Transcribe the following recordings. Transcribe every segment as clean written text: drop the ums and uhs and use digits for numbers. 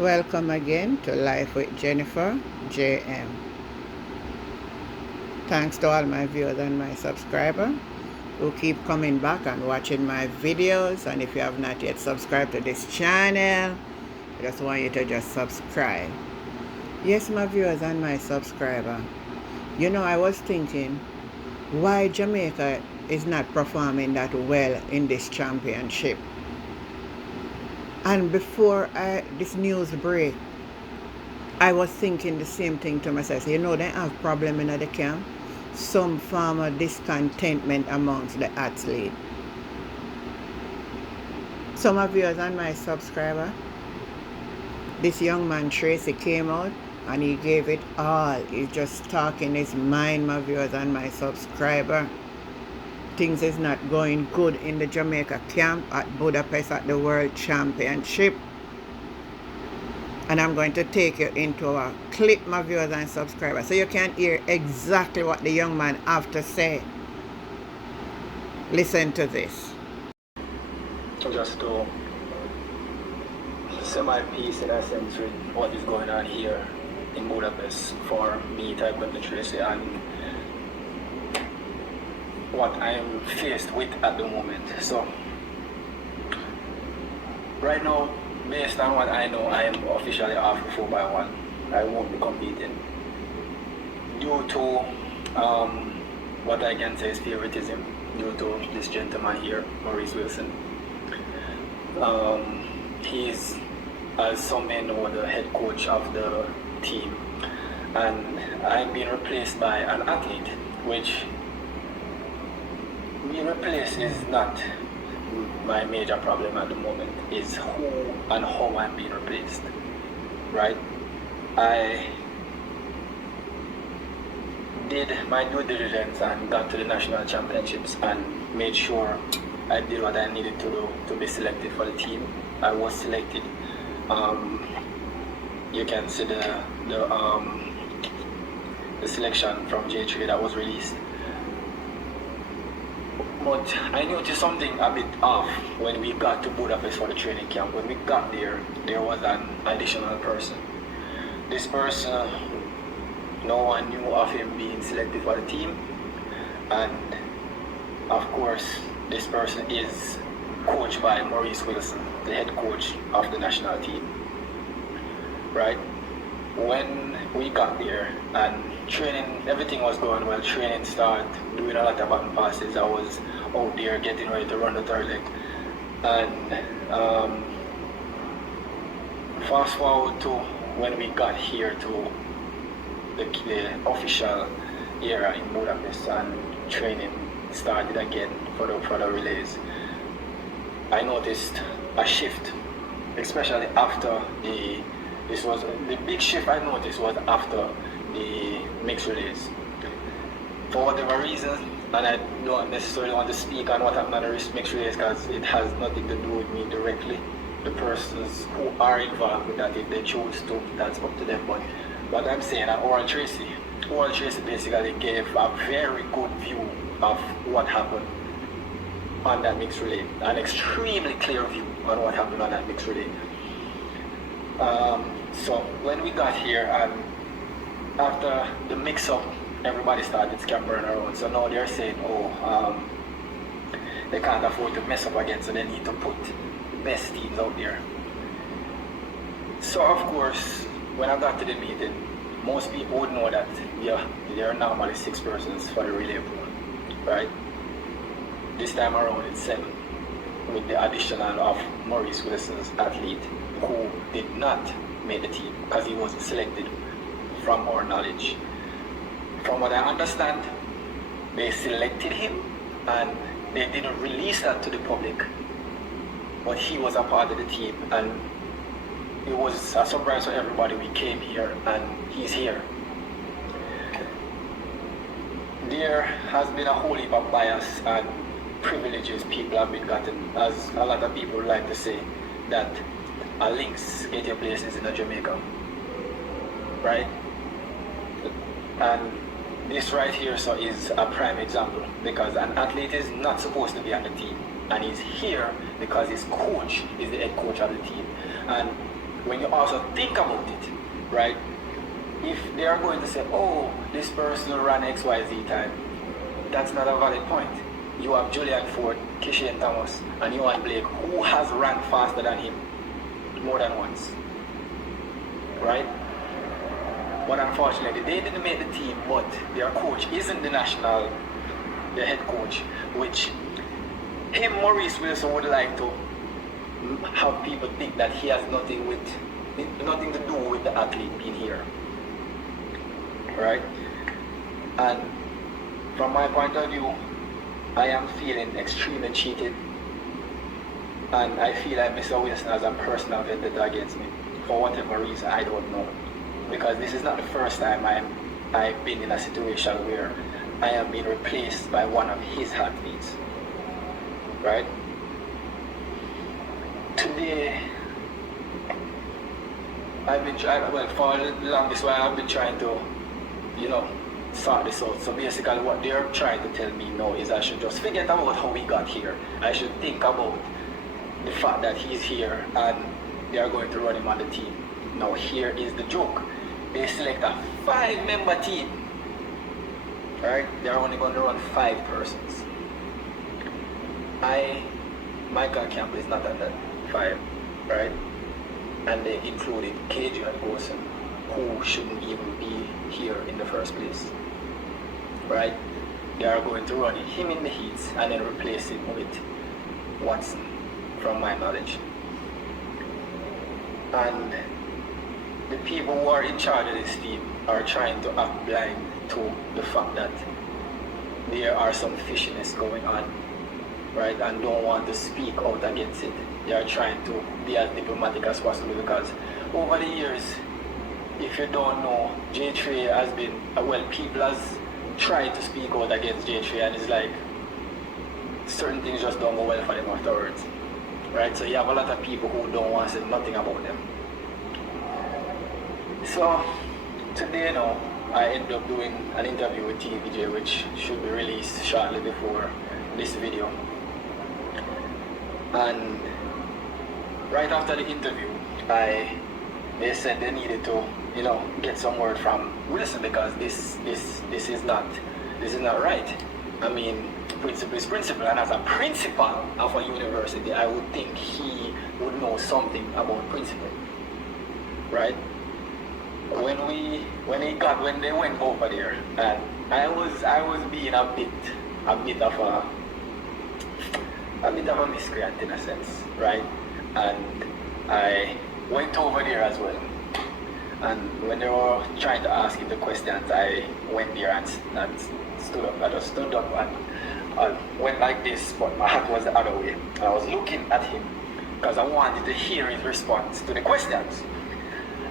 Welcome again to Life with Jennifer, JM. Thanks to all my viewers and my subscribers who keep coming back and watching my videos. And if you have not yet subscribed to this channel, I just want you to just subscribe. Yes, my viewers and my subscribers, I was thinking why Jamaica is not performing that well in this championship. And before this news break, I was thinking the same thing to myself. They have problem in the camp. Some form of discontentment amongst the athlete. Some of you and my subscriber, this young man Tracy came out and he gave it all. He's just talking his mind, my viewers and my subscriber. Things is not going good in the Jamaica camp at Budapest at the World Championship. And I'm going to take you into a clip, my viewers and subscribers, so you can hear exactly what the young man have to say. Listen to this. Just to say my piece in a sense with what is going on here in Budapest for me, Taekwondo Tracy, and what I'm faced with at the moment. So, right now, based on what I know, I am officially off 4x1. I won't be competing due to what I can say is favoritism due to this gentleman here, Maurice Wilson. He's, as some may know, the head coach of the team, and I'm being replaced by an athlete, which being replaced is not my major problem at the moment. Is who and how I'm being replaced, right? I did my due diligence and got to the national championships and made sure I did what I needed to do to be selected for the team. I was selected. You can see the selection from J3 that was released. But I noticed something a bit off when we got to Budapest for the training camp. When we got there, there was an additional person. This person, no one knew of him being selected for the team. And of course, this person is coached by Maurice Wilson, the head coach of the national team. Right? When we got there and training, everything was going well. Training started, doing a lot of button passes. I was out there getting ready to run the third leg. And fast forward to when we got here to the official era in Budapest and training started again for the relays. I noticed a shift, especially after the big shift I noticed was after the mixed relays. For whatever reason, and I don't necessarily want to speak on what happened on the mixed relays because it has nothing to do with me directly. The persons who are involved with that, if they choose to, that's up to them. But what I'm saying, Oral Tracy basically gave a very good view of what happened on that mixed relay, an extremely clear view on what happened on that mixed relay. So when we got here and after the mix-up, everybody started scampering around. So now they're saying, they can't afford to mess up again, so they need to put the best teams out there. So of course, when I got to the meeting, most people would know that there are normally 6 persons for the relay pool, right? This time around it's 7, with the addition of Maurice Wilson's athlete, who did not make the team because he wasn't selected from our knowledge. From what I understand, they selected him and they didn't release that to the public, but he was a part of the team and it was a surprise for everybody. We came here and he's here. There has been a whole heap of bias and privileges people have been gotten, as a lot of people like to say that a links get your places in Jamaica, right? And this right here is a prime example, because an athlete is not supposed to be on the team and he's here because his coach is the head coach of the team. And when you also think about it, right? If they are going to say, oh, this person ran XYZ time, that's not a valid point. You have Julian Ford, Kishan Thomas, and Johan Blake, who has run faster than him more than once, right? But unfortunately, they didn't make the team, but their coach isn't the head coach, which Maurice Wilson would like to have people think that he has nothing to do with the athlete being here, right? And from my point of view, I am feeling extremely cheated, and I feel like Mr. Wilson has a personal vendetta against me for whatever reason. I don't know, because this is not the first time I've been in a situation where I am being replaced by one of his athletes, right? Today, I've been trying, well, for the longest while, I've been trying to, sort this out. So basically what they're trying to tell me now is I should just forget about how we got here. I should think about the fact that he's here and they are going to run him on the team. Now here is the joke. They select a 5-member team, right? They're only going to run 5 persons. Michael Campbell is not at that 5, right? And they included KJ and Wilson, who shouldn't even be here in the first place, right? They are going to run him in the heats and then replace him with Watson, from my knowledge. And the people who are in charge of this team are trying to act blind to the fact that there are some fishiness going on, right? And don't want to speak out against it. They are trying to be as diplomatic as possible, because over the years, if you don't know, J3 has been, people has tried to speak out against J3, and it's like certain things just don't go well for them afterwards, right? So you have a lot of people who don't want to say nothing about them. So today now, I ended up doing an interview with TVJ, which should be released shortly before this video. And right after the interview, they said they needed to, get some word from Wilson, because this is not right. I mean, principle is principle, and as a principal of a university, I would think he would know something about principle, right? When they went over there, and I was being a bit of a miscreant in a sense, right? And I went over there as well. And when they were trying to ask him the questions, I went there and stood up. I just stood up and went like this, but my hat was the other way. And I was looking at him because I wanted to hear his response to the questions.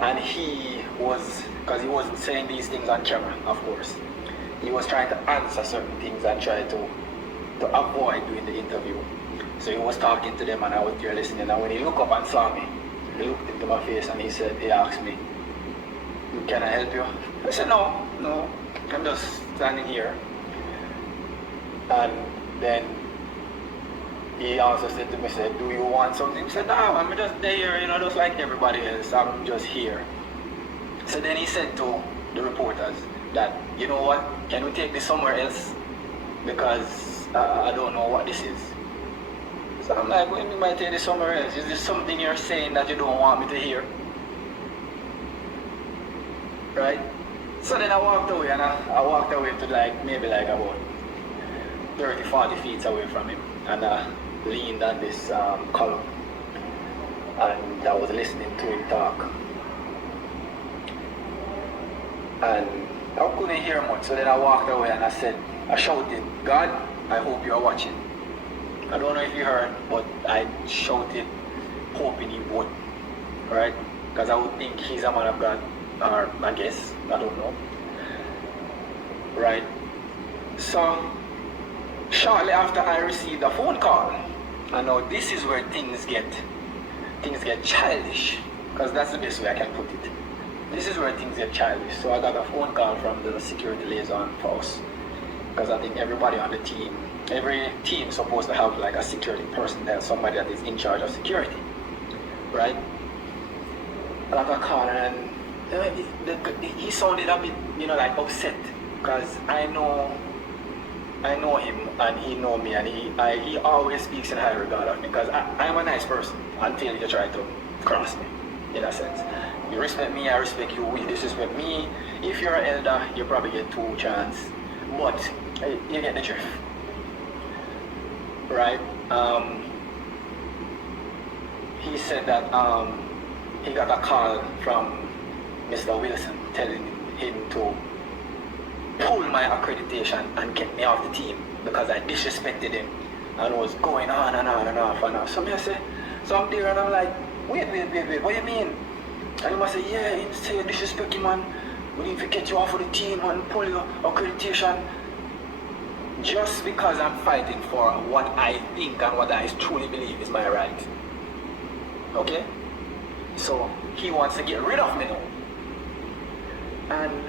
And because he wasn't saying these things on camera, of course. He was trying to answer certain things and try to avoid doing the interview. So he was talking to them and I was there listening. And when he looked up and saw me, he looked into my face and he asked me, "Can I help you?" I said, no, I'm just standing here. And then he also said to me, "Do you want something?" I said, "No, I'm just there, just like everybody else. I'm just here." So then he said to the reporters that, "You know what, can we take this somewhere else? Because I don't know what this is." So I'm like, "When you might take this somewhere else? Is this something you're saying that you don't want me to hear?" Right? So then I walked away, and I walked away to maybe about 30, 40 feet away from him, and I leaned on this column, and I was listening to him talk. And I couldn't hear much, so then I walked away and I shouted, "God, I hope you're watching." I don't know if you heard, but I shouted, hoping he would, right? Because I would think he's a man of God, or I guess, I don't know, right? So, shortly after I received a phone call, and now this is where things get childish, because that's the best way I can put it. This is where things get childish. So I got a phone call from the security liaison for us, because I think everybody on the team, every team is supposed to have a security person there, somebody that is in charge of security, right? I got a call and he sounded a bit, like upset because I know him and he know me, and he always speaks in high regard of me because I'm a nice person until you try to cross me, in a sense. You respect me, I respect you. You disrespect me. If you're an elder, you probably get 2 chances, but you get the drift, right? He said that he got a call from Mr. Wilson telling him to pull my accreditation and get me off the team because I disrespected him and was going on and on and off and off. So I'm there and I'm like, wait, what do you mean? And he must say, yeah, he say you disrespect him, man. We need to get you off of the team and pull your accreditation. Just because I'm fighting for what I think and what I truly believe is my right. Okay? So he wants to get rid of me now. And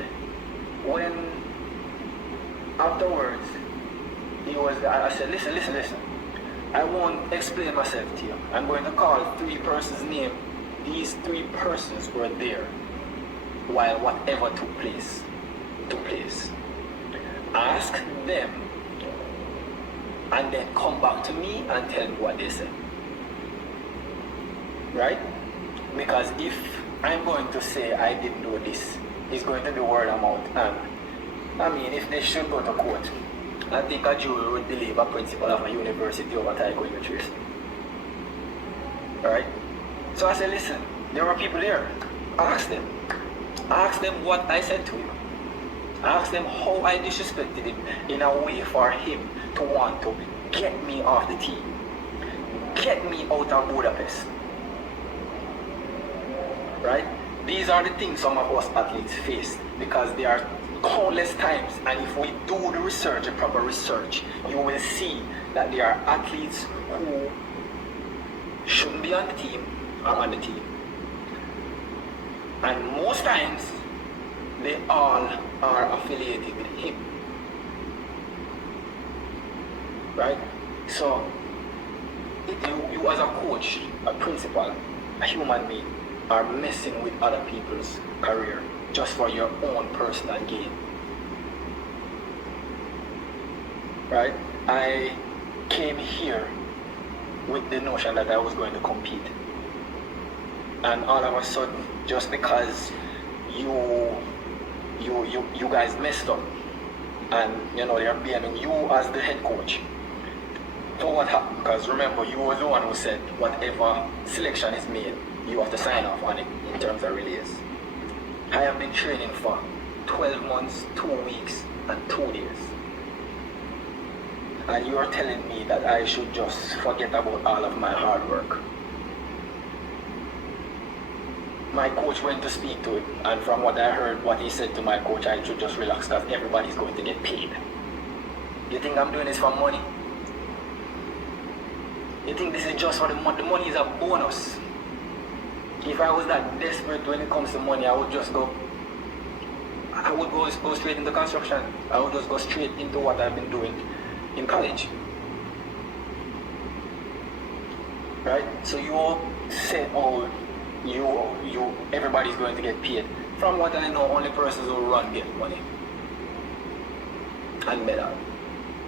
when afterwards I said, listen. I won't explain myself to you. I'm going to call 3 persons' name. These 3 persons were there while whatever took place. Ask them and then come back to me and tell me what they said. Right? Because if I'm going to say I didn't do this, it's going to be word of mouth. And I mean, if they should go to court, I think a jury would believe a principal of a university over Tycho University. Alright? So I said, listen, there were people there. Ask them. Ask them what I said to him. Ask them how I disrespected him in a way for him to want to get me off the team. Get me out of Budapest. Right? These are the things some of us athletes face because there are countless times, and if we do the research, the proper research, you will see that there are athletes who shouldn't be on the team are on the team. And most times, they all are affiliated with him. Right? So, if you as a coach, a principal, a human being, are messing with other people's career just for your own personal gain. Right? I came here with the notion that I was going to compete. And all of a sudden, just because you guys messed up and they're blaming you as the head coach. So what happened? Because remember, you were the one who said whatever selection is made, you have to sign off on it in terms of relays. I have been training for 12 months, 2 weeks, and 2 days. And you are telling me that I should just forget about all of my hard work. My coach went to speak to it, and from what I heard, what he said to my coach, I should just relax because everybody's going to get paid. You think I'm doing this for money? You think this is just for the money? The money is a bonus. If I was that desperate when it comes to money, I would go straight into construction. I would just go straight into what I've been doing in college. Right? So you said, oh, everybody's going to get paid. From what I know, only persons who run get money. And medal.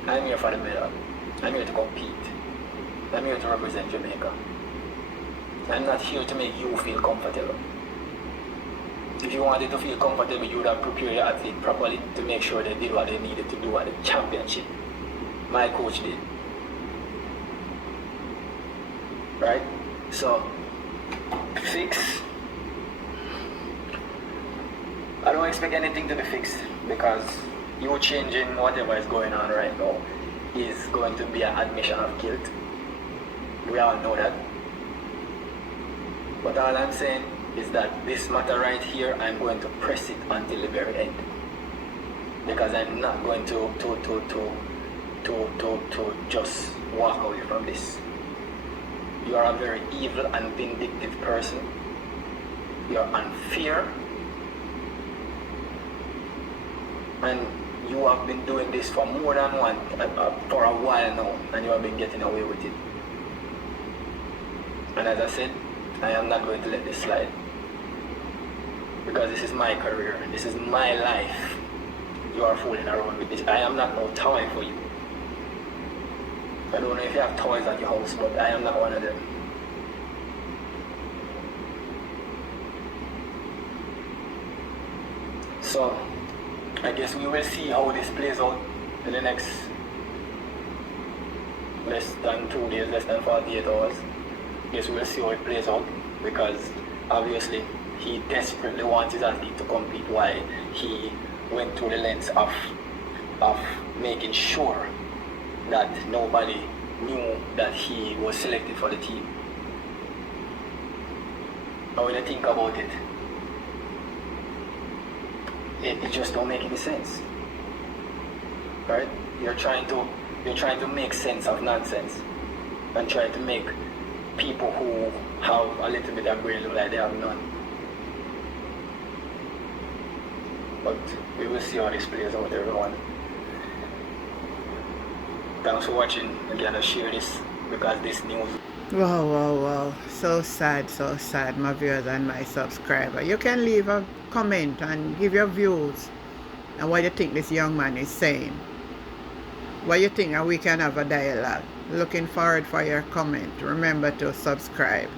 I'm here for the medal. I'm here to compete. I'm here to represent Jamaica. I'm not here to make you feel comfortable. If you wanted to feel comfortable, you would have prepared your athlete properly to make sure they did what they needed to do at the championship. My coach did. Right? So, fix. I don't expect anything to be fixed because you changing whatever is going on right now is going to be an admission of guilt. We all know that. But all I'm saying is that this matter right here, I'm going to press it until the very end. Because I'm not going to just walk away from this. You are a very evil and vindictive person. You are unfair. And you have been doing this for more than for a while now, and you have been getting away with it. And as I said, I am not going to let this slide. because this is my career, this is my life. You are fooling around with this. I am not no toy for you. I don't know if you have toys at your house, but I am not one of them. So, I guess we will see how this plays out in the next less than 2 days, less than 48 hours. I guess we will see how it plays out, because obviously he desperately wants his athlete to compete, while he went through the lengths of making sure that nobody knew that he was selected for the team. And when you think about it, it just don't make any sense, right? You're trying to make sense of nonsense, and trying to make people who have a little bit of brain look like they have none. But we will see how this plays out, everyone. Thanks for watching. Again, I'll share this because this news. Wow, wow, wow. So sad, my viewers and my subscriber. You can leave a comment and give your views and what you think this young man is saying. What you think, and we can have a dialogue. Looking forward for your comment. Remember to subscribe.